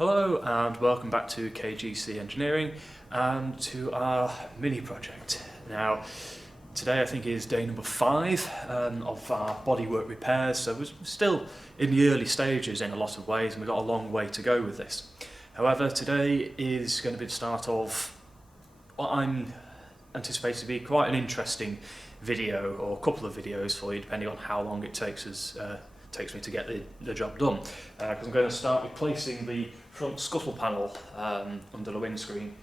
Hello and welcome back to KGC Engineering and to our mini project. Now today I think is day number 5 of our bodywork repairs, so we're still in the early stages in a lot of ways and we've got a long way to go with this. However, today is going to be the start of what I'm anticipating to be quite an interesting video, or a couple of videos for you depending on how long it takes me to get the job done, because I'm going to start replacing the front scuttle panel under the windscreen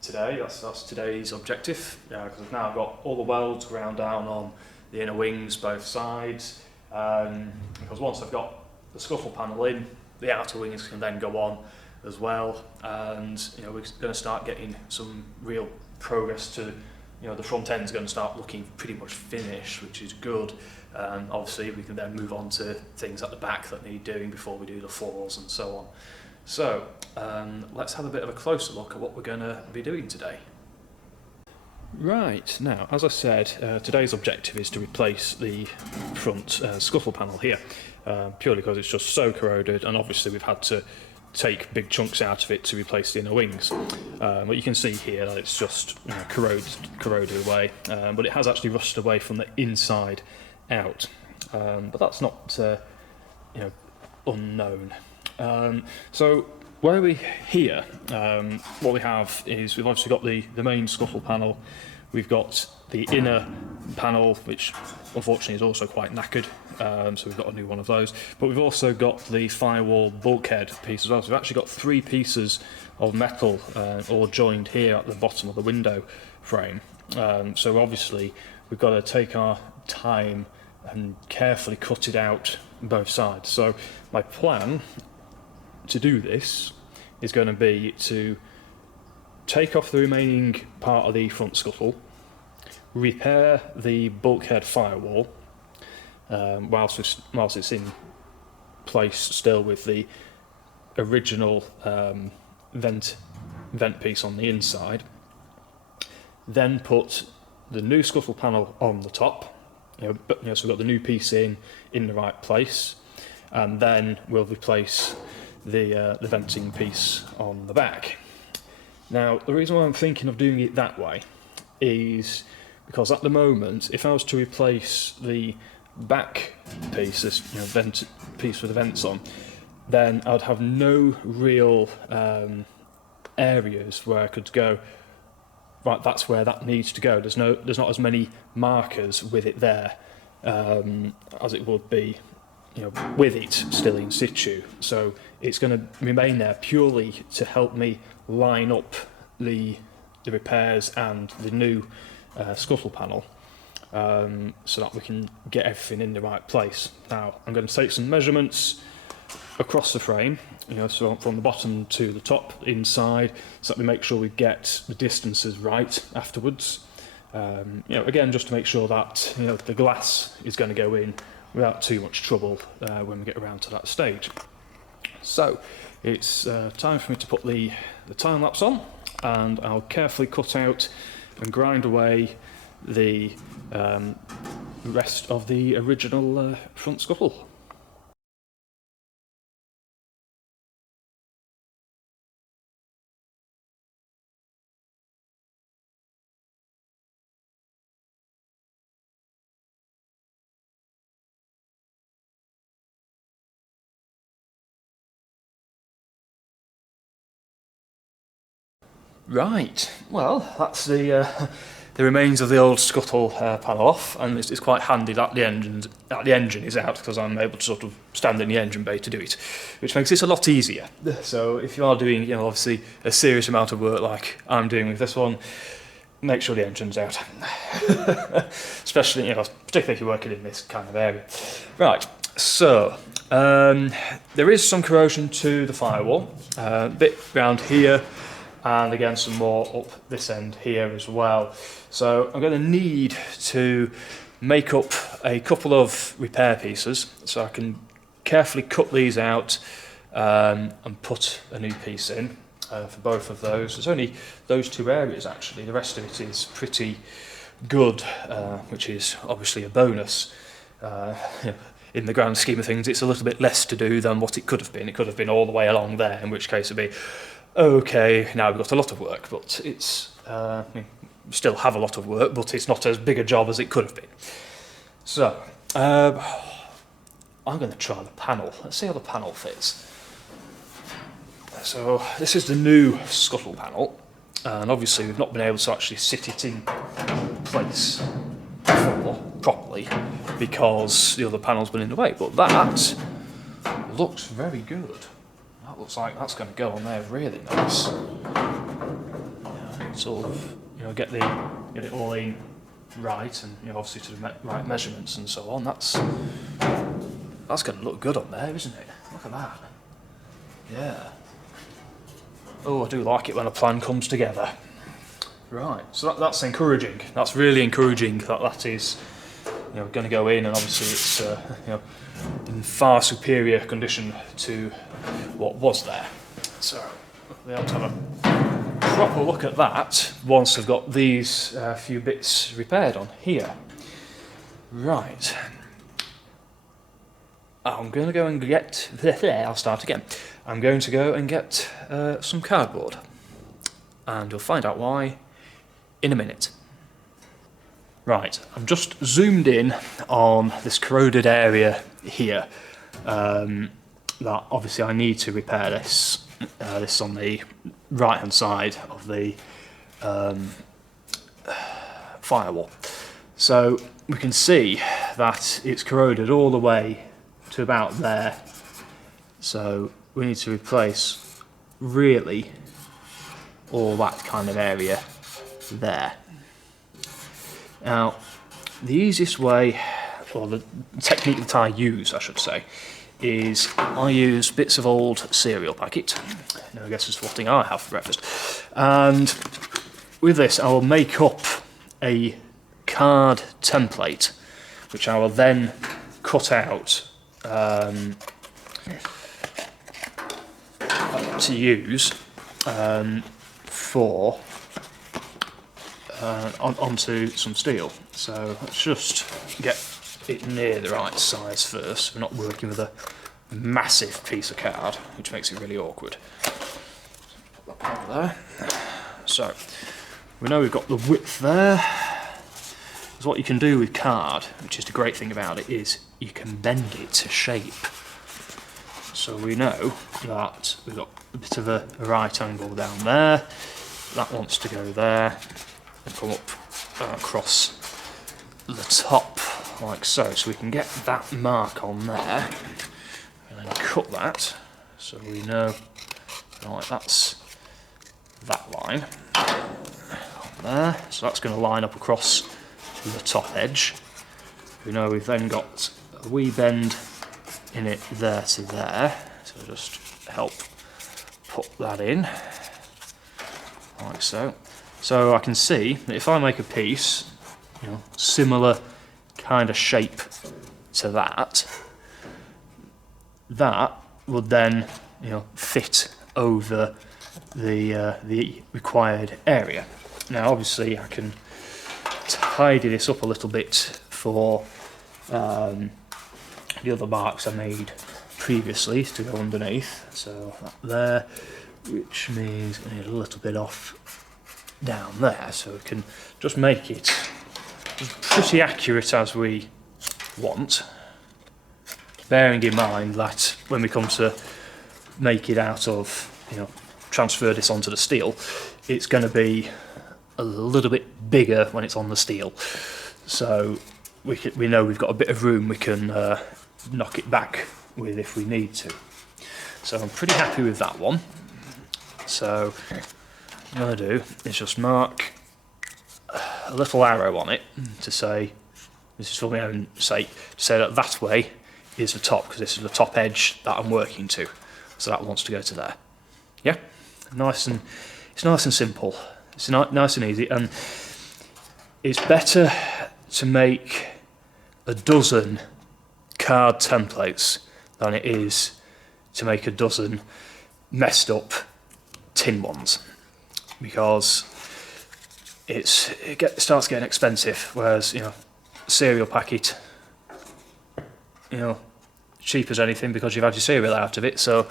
today. That's today's objective, because I've now got all the welds ground down on the inner wings both sides, because once I've got the scuttle panel in, the outer wings can then go on as well, and we're going to start getting some real progress to, the front end's going to start looking pretty much finished, which is good. Obviously we can then move on to things at the back that need doing before we do the floors and so on. So let's have a bit of a closer look at what we're going to be doing today. Right, now as I said, today's objective is to replace the front scuttle panel here, purely because it's just so corroded, and obviously we've had to take big chunks out of it to replace the inner wings. But you can see here that it's just corroded away, but it has actually rusted away from the inside out, but that's not unknown. So where we here, what we have is we've obviously got the main scuttle panel, we've got the inner panel, which unfortunately is also quite knackered, so we've got a new one of those, but we've also got the firewall bulkhead piece as well. So we've actually got 3 pieces of metal all joined here at the bottom of the window frame. So obviously we've got to take our time and carefully cut it out both sides. So my plan to do this is going to be to take off the remaining part of the front scuttle, repair the bulkhead firewall whilst it's in place still with the original vent piece on the inside, then put the new scuttle panel on the top. So we've got the new piece in the right place, and then we'll replace the venting piece on the back. Now, the reason why I'm thinking of doing it that way is because at the moment, if I was to replace the back piece, this vent piece with the vents on, then I'd have no real areas where I could go, right, that's where that needs to go. There's not as many markers with it there as it would be, with it still in situ. So it's going to remain there purely to help me line up the repairs and the new scuttle panel, so that we can get everything in the right place. Now I'm going to take some measurements across the frame, so from the bottom to the top inside, so that we make sure we get the distances right afterwards. Again, just to make sure that the glass is going to go in without too much trouble when we get around to that stage. So it's time for me to put the time lapse on, and I'll carefully cut out and grind away the rest of the original front scuttle. Right, well, that's the remains of the old scuttle panel off, and it's quite handy that the engine is out, because I'm able to sort of stand in the engine bay to do it, which makes this a lot easier. So if you are doing, obviously a serious amount of work like I'm doing with this one, make sure the engine's out. Especially, particularly if you're working in this kind of area. Right, so there is some corrosion to the firewall, a bit round here, and again some more up this end here as well. So I'm going to need to make up a couple of repair pieces, so I can carefully cut these out and put a new piece in for both of those. There's only those 2 areas actually, the rest of it is pretty good, which is obviously a bonus. in the grand scheme of things, it's a little bit less to do than what it could have been. It could have been all the way along there, in which case it'd be, okay, now we've got a lot of work, but it's, we still have a lot of work, but it's not as big a job as it could have been. So, I'm going to try the panel. Let's see how the panel fits. So, this is the new scuttle panel, and obviously we've not been able to actually sit it in place before, properly, because the other panel's been in the way, but that looks very good. That looks like that's going to go on there really nice. Yeah, sort of, get it all in right, and obviously to the right measurements and so on. That's going to look good on there, isn't it? Look at that. Yeah. Oh, I do like it when a plan comes together. Right, so that's encouraging. That's really encouraging that is, going to go in, and obviously it's, in far superior condition to what was there. So we'll be able to have a proper look at that once I've got these few bits repaired on here. Right. I'm going to go and get, I'll start again. I'm going to go and get some cardboard, and you'll find out why in a minute. Right, I'm just zoomed in on this corroded area here. That obviously I need to repair this. This is on the right hand side of the firewall. So we can see that it's corroded all the way to about there. So we need to replace really all that kind of area there. Now, the easiest way, or the technique that I use, I should say, is I use bits of old cereal packet. No guess it's what thing I have for breakfast. And with this, I will make up a card template, which I will then cut out to use for onto some steel. So let's just get it near the right size first. We're not working with a massive piece of card, which makes it really awkward. Put that over there. So we know we've got the width there. Because what you can do with card, which is the great thing about it, is you can bend it to shape. So we know that we've got a bit of a right angle down there. That wants to go there and come up across the top like so. So we can get that mark on there and then cut that. So we know, right, that's that line on there. So that's going to line up across to the top edge. We know we've then got a wee bend in it there to there. So just help put that in like so. So I can see that if I make a piece, similar kind of shape to that, that would then, fit over the required area. Now, obviously, I can tidy this up a little bit for the other marks I made previously to go underneath. So that there, which means I need a little bit off down there, so we can just make it pretty accurate as we want, bearing in mind that when we come to make it out of, transfer this onto the steel, it's going to be a little bit bigger when it's on the steel. So we know we've got a bit of room we can knock it back with if we need to. So I'm pretty happy with that one. So what I'm going to do is just mark a little arrow on it to say, this is for my own sake, to say that that way is the top, because this is the top edge that I'm working to. So that wants to go to there. Yeah, it's nice and simple. It's nice and easy, and it's better to make a dozen card templates than it is to make a dozen messed up tin ones, because it starts getting expensive. Whereas cereal packet you know, cheap as anything because you've had your serial out of it. So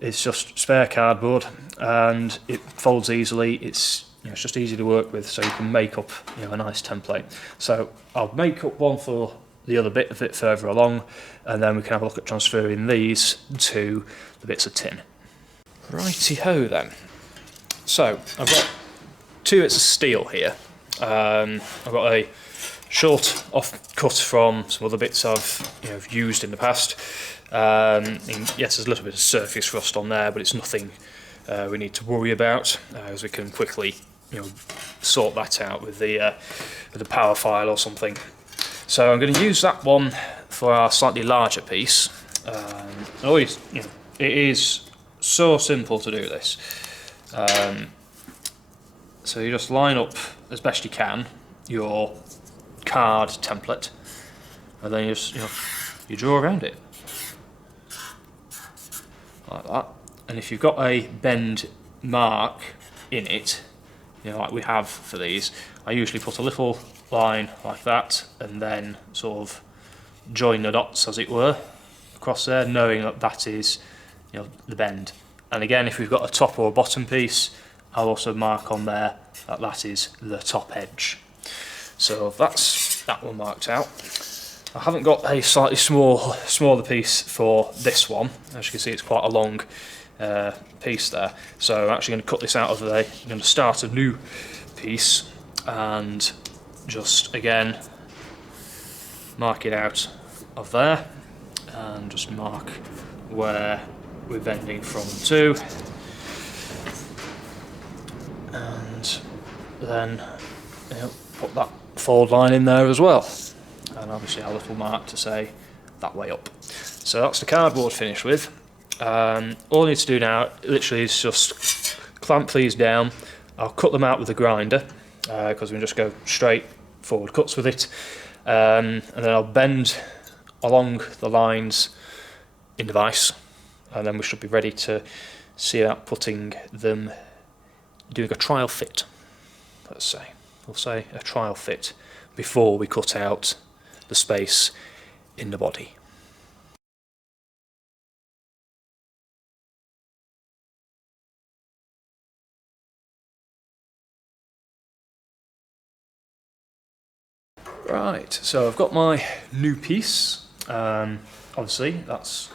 it's just spare cardboard, and it folds easily. It's, you know, it's just easy to work with, so you can make up, you know, a nice template. So I'll make up one for the other bit a bit further along, and then we can have a look at transferring these to the bits of tin. Righty-ho then. So I've got two bits of steel here. I've got a short off-cut from some other bits I've, you know, used in the past. Yes, there's a little bit of surface rust on there, but it's nothing we need to worry about, as we can quickly, you know, sort that out with the power file or something. So I'm going to use that one for our slightly larger piece. Always, you know, it is so simple to do this. So you just line up as best you can your card template, and then you just, you know, you draw around it like that. And if you've got a bend mark in it, you know, like we have for these, I usually put a little line like that and then sort of join the dots, as it were, across there, knowing that that is, you know, the bend. And again, if we've got a top or a bottom piece, I'll also mark on there that that is the top edge. So that's that one marked out. I haven't got a slightly smaller piece for this one. As you can see, it's quite a long piece there. So I'm actually going to cut this out of there. I'm going to start a new piece and just again mark it out of there, and just mark where we're bending from to, and then, you know, put that fold line in there as well, and obviously a little mark to say that way up. So that's the cardboard finished with. All I need to do now literally is just clamp these down. I'll cut them out with a grinder because we can just go straight forward cuts with it, and then I'll bend along the lines in the vise, and then we should be ready to see about putting them, doing a trial fit, let's say. We'll say a trial fit before we cut out the space in the body. Right, so I've got my new piece. Obviously that's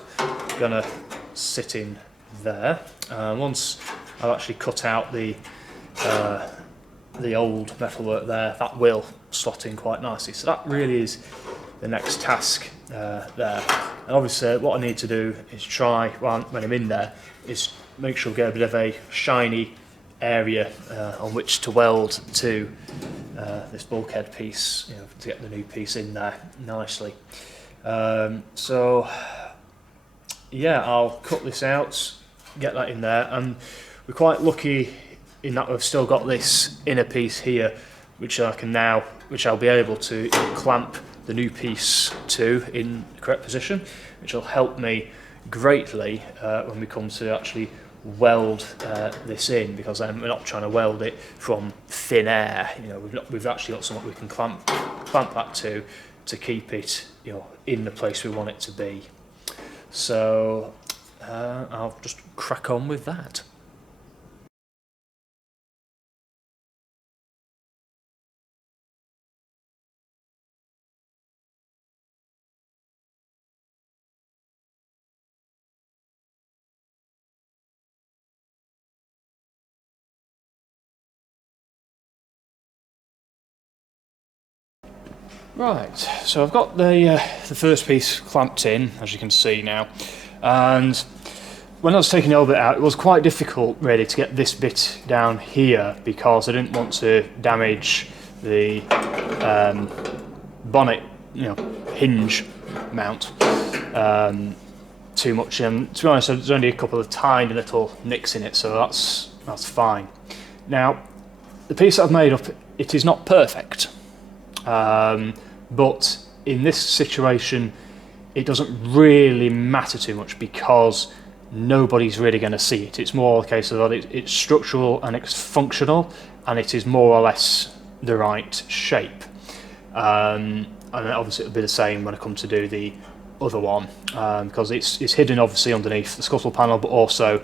gonna sit in there. Once I've actually cut out the old metalwork there, that will slot in quite nicely. So that really is the next task there. And obviously what I need to do is try, when I'm in there, is make sure we get a bit of a shiny area on which to weld to this bulkhead piece, you know, to get the new piece in there nicely. So yeah, I'll cut this out, get that in there, and we're quite lucky in that we've still got this inner piece here, which I'll be able to clamp the new piece to in the correct position, which will help me greatly when we come to actually weld this in, because then we're not trying to weld it from thin air. You know, we've actually got something we can clamp that to keep it, you know, in the place we want it to be. So I'll just crack on with that. Right, so I've got the first piece clamped in, as you can see now, and when I was taking the old bit out, it was quite difficult really to get this bit down here, because I didn't want to damage the bonnet, you know, hinge mount too much. And to be honest, there's only a couple of tiny little nicks in it, so that's fine. Now, the piece that I've made up, it is not perfect. But in this situation it doesn't really matter too much, because nobody's really going to see it. It's more a case of that it's structural and it's functional, and it is more or less the right shape. And obviously it'll be the same when I come to do the other one, because it's hidden obviously underneath the scuttle panel, but also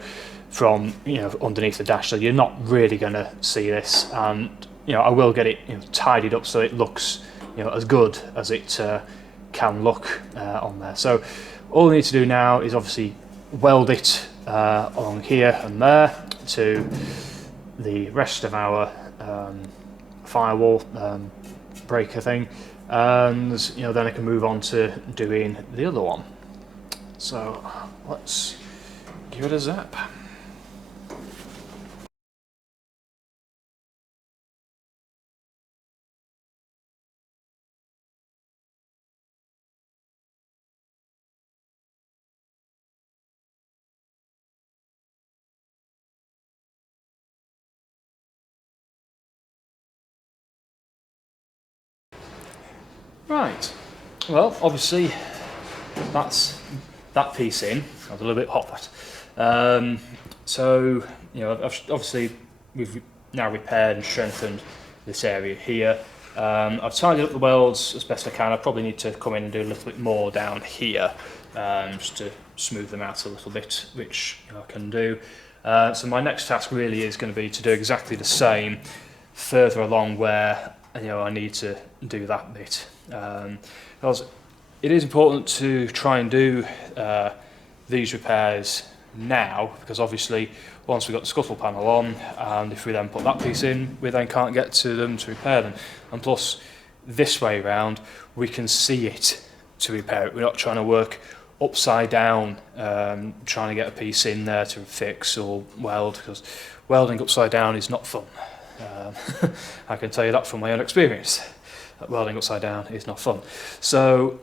from underneath the dash, so you're not really going to see this. And I will get it tidied up so it looks as good as it can look on there. So all we need to do now is obviously weld it along here and there to the rest of our firewall breaker thing, and then I can move on to doing the other one. So let's give it a zap. Right, well obviously that's that piece in. I was a little bit hot that. So obviously we've now repaired and strengthened this area here. I've tidied up the welds as best I can. I probably need to come in and do a little bit more down here, just to smooth them out a little bit, which I can do. So my next task really is going to be to do exactly the same further along where I need to do that bit. Because it is important to try and do these repairs now, because obviously once we've got the scuttle panel on, and if we then put that piece in, we then can't get to them to repair them. And plus, this way round, we can see it to repair it. We're not trying to work upside down, trying to get a piece in there to fix or weld, because welding upside down is not fun. I can tell you that from my own experience. That welding upside down is not fun. So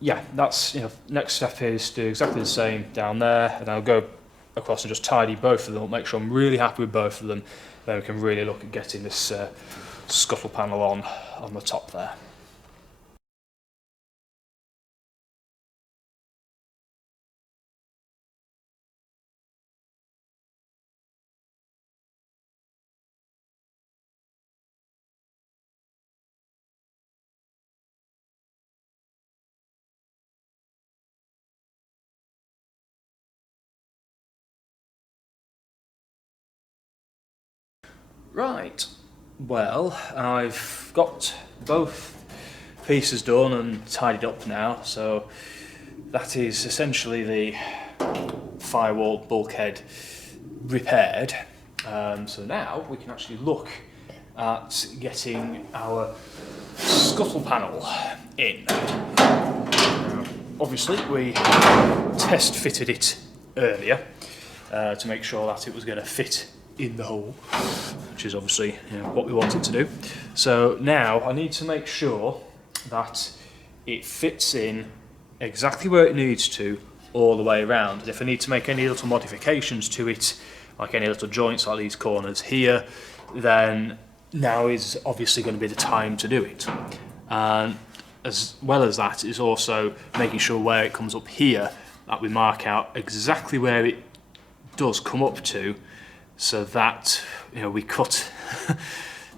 yeah, that's next step is to do exactly the same down there, and I'll go across and just tidy both of them up, make sure I'm really happy with both of them. Then we can really look at getting this scuttle panel on the top there. Right, well, I've got both pieces done and tidied up now, so that is essentially the firewall bulkhead repaired. So now we can actually look at getting our scuttle panel in. Obviously we test fitted it earlier to make sure that it was going to fit in the hole, which is obviously what we want it to do. So now I need to make sure that it fits in exactly where it needs to all the way around. And if I need to make any little modifications to it, like any little joints like these corners here, then now is obviously going to be the time to do it. And as well as that is also making sure where it comes up here, that we mark out exactly where it does come up to, so that we cut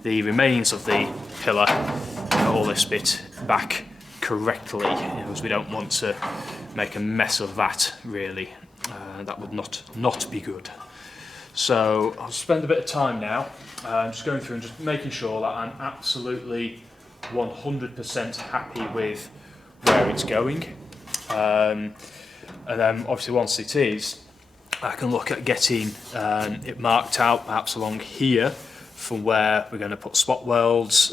the remains of the pillar, all this bit back correctly, as we don't want to make a mess of that really. That would not be good. So I'll spend a bit of time now just going through and just making sure that I'm absolutely 100% happy with where it's going, and then obviously once it is, I can look at getting it marked out perhaps along here from where we're going to put spot welds,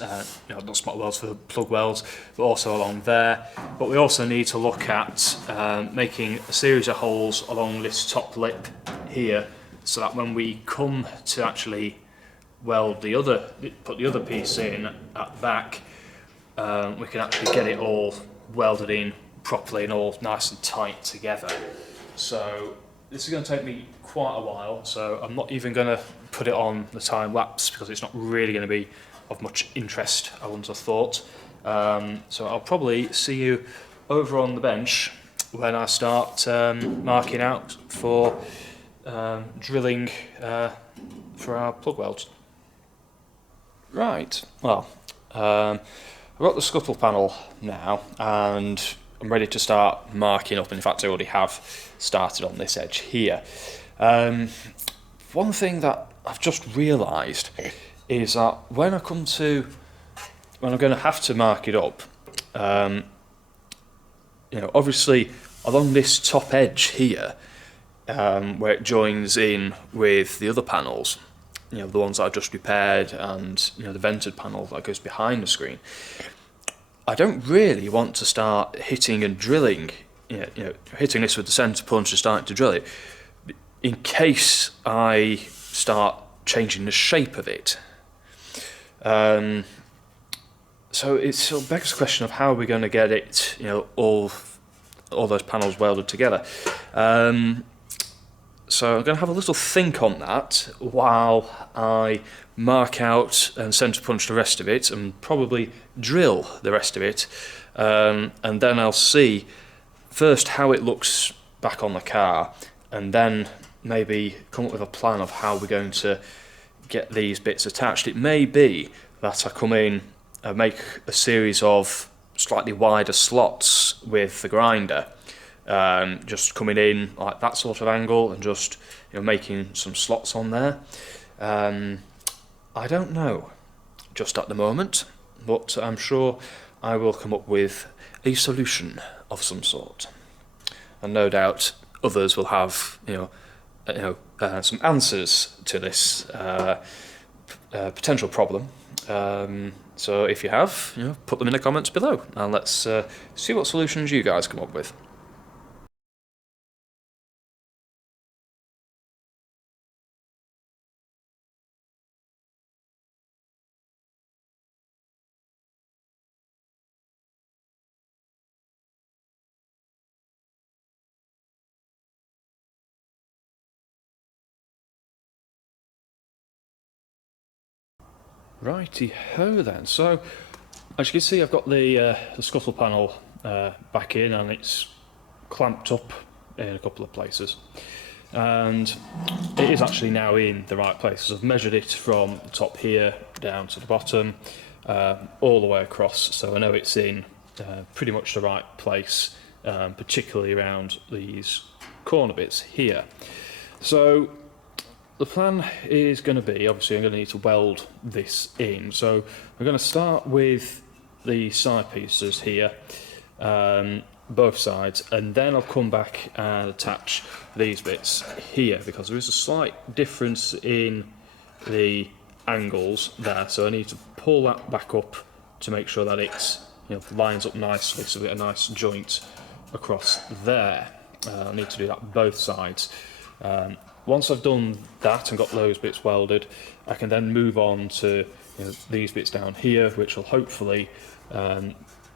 not spot welds for plug welds, but also along there. But we also need to look at making a series of holes along this top lip here, so that when we come to actually weld put the other piece in at the back, we can actually get it all welded in properly and all nice and tight together. So this is going to take me quite a while, so I'm not even going to put it on the time lapse because it's not really going to be of much interest, I wouldn't have thought. So I'll probably see you over on the bench when I start marking out for drilling for our plug welds. Right, well, I've got the scuttle panel now, and I'm ready to start marking up, and in fact I already have started on this edge here. One thing that I've just realised is that when I'm going to have to mark it up, obviously along this top edge here, where it joins in with the other panels, the ones that I've just repaired, and the vented panel that goes behind the screen, I don't really want to start hitting and drilling, hitting this with the centre punch and starting to drill it, in case I start changing the shape of it. So it sort of begs the question of how we're going to get it, all those panels welded together. So I'm going to have a little think on that while I mark out and centre punch the rest of it, and probably drill the rest of it, and then I'll see first how it looks back on the car, and then maybe come up with a plan of how we're going to get these bits attached. It may be that I come in and make a series of slightly wider slots with the grinder, just coming in like that sort of angle and just making some slots on there. I don't know just at the moment, but I'm sure I will come up with a solution of some sort, and no doubt others will have some answers to this potential problem. So if you have, put them in the comments below, and let's see what solutions you guys come up with. Righty-ho then. So, as you can see, I've got the scuttle panel back in, and it's clamped up in a couple of places. And it is actually now in the right place. So I've measured it from the top here down to the bottom, all the way across. So I know it's in pretty much the right place, particularly around these corner bits here. So the plan is going to be, obviously I'm going to need to weld this in, so I'm going to start with the side pieces here, both sides, and then I'll come back and attach these bits here, because there is a slight difference in the angles there, so I need to pull that back up to make sure that it's lines up nicely, so we get a nice joint across there. I need to do that both sides. Once I've done that and got those bits welded, I can then move on to these bits down here, which will hopefully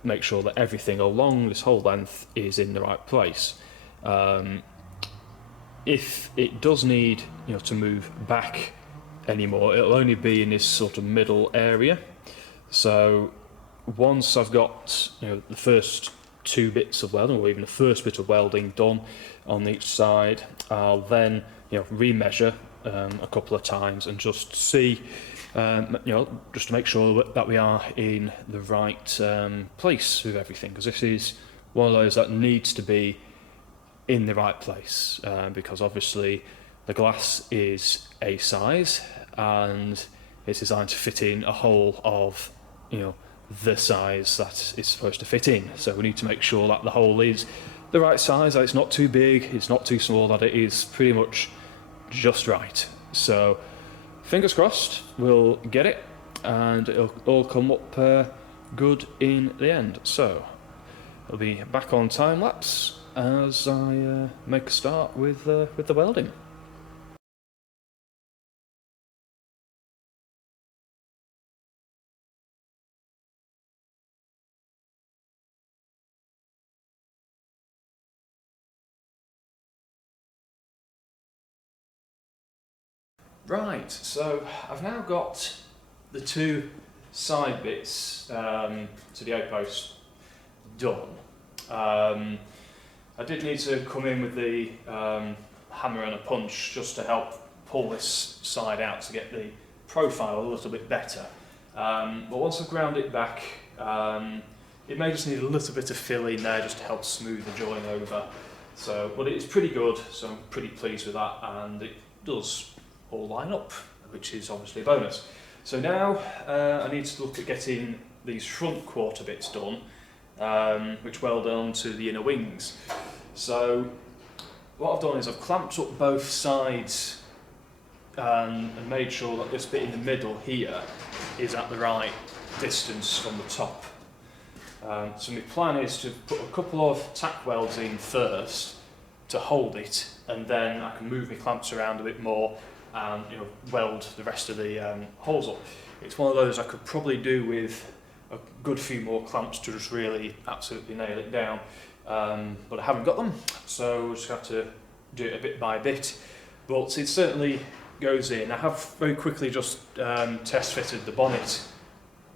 make sure that everything along this whole length is in the right place. If it does need to move back anymore, it'll only be in this sort of middle area. So once I've got the first two bits of welding, or even the first bit of welding done on each side, I'll then remeasure a couple of times and just see, just to make sure that we are in the right place with everything, because this is one of those that needs to be in the right place, because obviously the glass is a size and it's designed to fit in a hole of the size that it's supposed to fit in. So we need to make sure that the hole is the right size, that it's not too big, it's not too small, that it is pretty much just right. So fingers crossed we'll get it and it'll all come up good in the end. So I'll be back on time lapse as I make a start with the welding. Right, so I've now got the two side bits to the outpost done. I did need to come in with the hammer and a punch just to help pull this side out to get the profile a little bit better. But once I've ground it back, it may just need a little bit of fill in there just to help smooth the join over. So, but it's pretty good, so I'm pretty pleased with that, and it does all line up, which is obviously a bonus. So now I need to look at getting these front quarter bits done, which weld on to the inner wings. So what I've done is I've clamped up both sides and made sure that this bit in the middle here is at the right distance from the top. So my plan is to put a couple of tack welds in first to hold it, and then I can move my clamps around a bit more and weld the rest of the holes up. It's one of those I could probably do with a good few more clamps to just really absolutely nail it down, but I haven't got them, so I just have to do it a bit by bit. But it certainly goes in. I have very quickly just test fitted the bonnet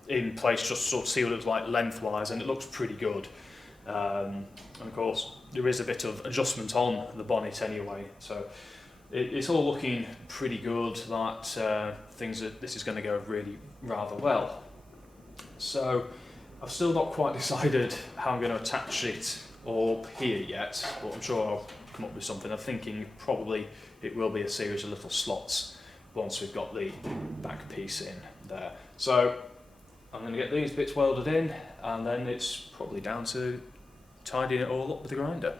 in place just to sort of see what it was like lengthwise, and it looks pretty good. And of course there is a bit of adjustment on the bonnet anyway, so it's all looking pretty good that this is going to go really rather well. So I've still not quite decided how I'm going to attach it up here yet, but I'm sure I'll come up with something. I'm thinking probably it will be a series of little slots once we've got the back piece in there. So I'm going to get these bits welded in, and then it's probably down to tidying it all up with the grinder.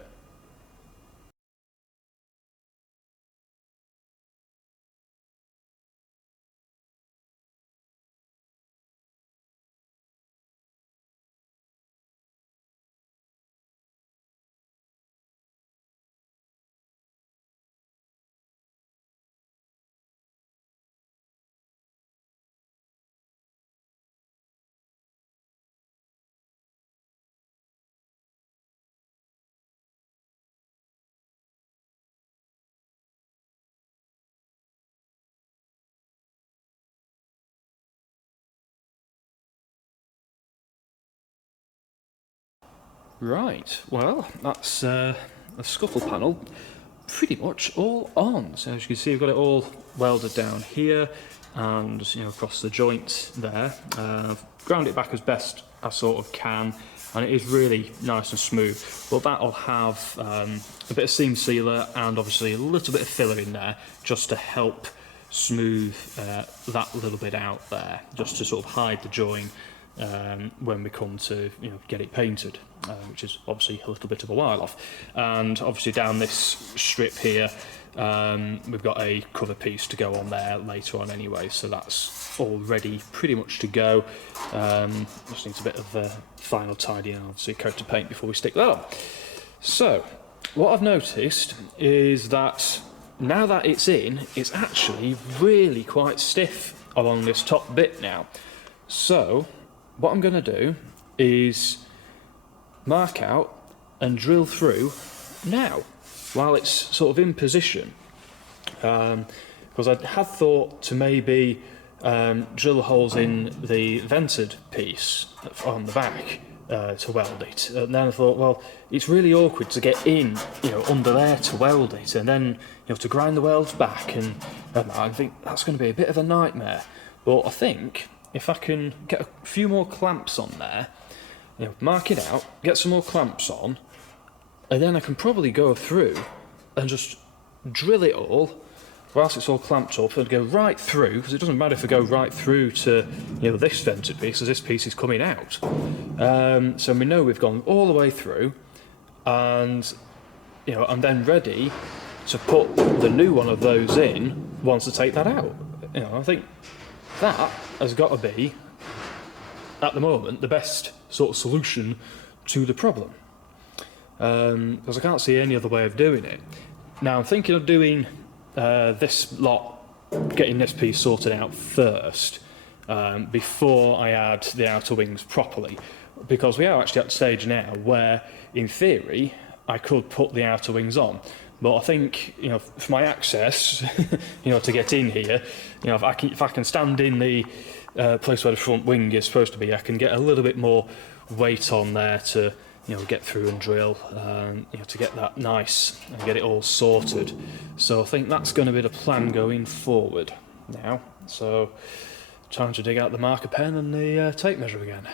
Right, well, that's the scuttle panel pretty much all on. So as you can see, we've got it all welded down here and across the joint there. Ground it back as best I sort of can, and it is really nice and smooth. But that'll have a bit of seam sealer and obviously a little bit of filler in there just to help smooth that little bit out there, just to sort of hide the join when we come to get it painted, which is obviously a little bit of a while off. And obviously down this strip here we've got a cover piece to go on there later on anyway, so that's all ready pretty much to go. Just needs a bit of final tidying and obviously a coat of paint before we stick that on. So what I've noticed is that now that it's in, it's actually really quite stiff along this top bit now. So what I'm going to do is mark out and drill through now while it's sort of in position, because I had thought to maybe drill holes in the vented piece on the back to weld it, and then I thought, well, it's really awkward to get in under there to weld it, and then to grind the welds back, and I think that's going to be a bit of a nightmare. But I think if I can get a few more clamps on there, mark it out, get some more clamps on, and then I can probably go through and just drill it all whilst it's all clamped up and go right through, because it doesn't matter if I go right through to this vented piece, as this piece is coming out. So we know we've gone all the way through, and I'm then ready to put the new one of those in once I take that out. I think that has got to be, at the moment, the best sort of solution to the problem, because I can't see any other way of doing it. Now I'm thinking of doing this lot, getting this piece sorted out first before I add the outer wings properly, because we are actually at the stage now where in theory I could put the outer wings on, but I think for my access to get in here, if I can stand in the place where the front wing is supposed to be, I can get a little bit more weight on there to get through and drill, to get that nice and get it all sorted. So I think that's going to be the plan going forward now. So time to dig out the marker pen and the tape measure again.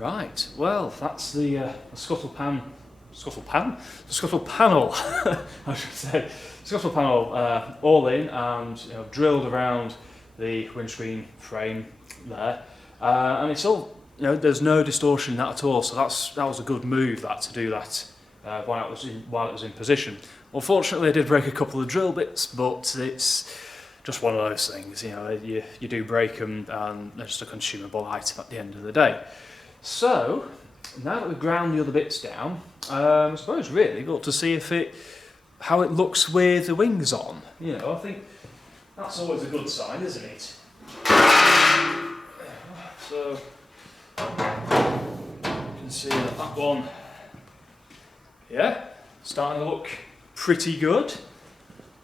Right, well, that's the scuttle panel, I should say. Scuttle panel all in and drilled around the windscreen frame there, and it's all, there's no distortion in that at all. So that was a good move, that, to do that while it was in position. Unfortunately, I did break a couple of drill bits, but it's just one of those things. You do break them, and they're just a consumable item at the end of the day. So now that we've ground the other bits down, I suppose really got to see how it looks with the wings on. I think that's always a good sign, isn't it? So you can see that one, yeah, starting to look pretty good.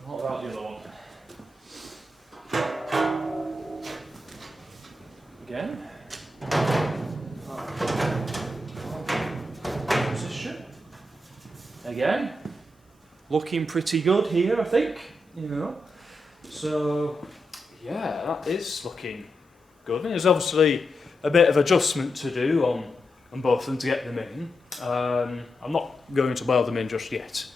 What about the other one? Again. Position. Again. Looking pretty good here, I think. So yeah, that is looking good. There's obviously a bit of adjustment to do on both of them to get them in. I'm not going to weld them in just yet,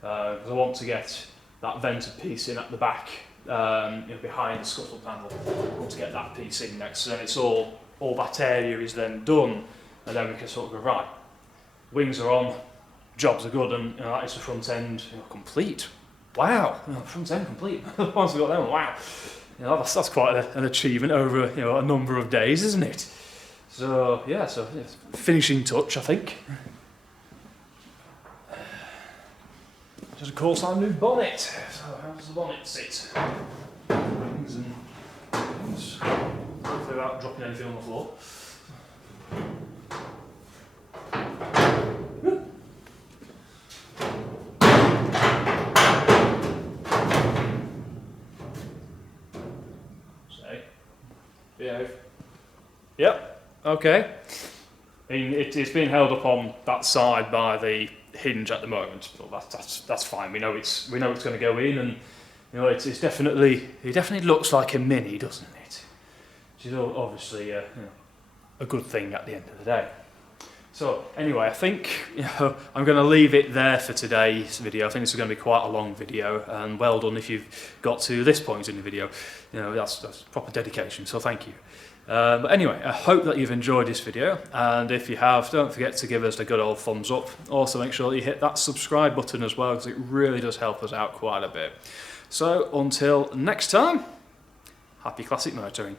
because I want to get that vented piece in at the back, behind the scuttle panel. I want to get that piece in next, so then it's all that area is then done, and then we can sort of go, right, wings are on, jobs are good, and that is the front end complete. Wow, front end complete. Once we got that one, wow. That's quite an achievement over a number of days, isn't it? So yeah, finishing touch, I think. Just of course our new bonnet. So how does the bonnet sit? Wings and things. Hopefully without dropping anything on the floor. Behave. Yep. Okay. It's being held up on that side by the hinge at the moment, but that's fine. We know it's going to go in, and it definitely looks like a mini, doesn't it? Which is obviously a good thing at the end of the day. So anyway, I think I'm going to leave it there for today's video. I think this is going to be quite a long video, and well done if you've got to this point in the video. That's proper dedication, so thank you. But anyway, I hope that you've enjoyed this video, and if you have, don't forget to give us a good old thumbs up. Also make sure that you hit that subscribe button as well, because it really does help us out quite a bit. So until next time, happy classic motoring.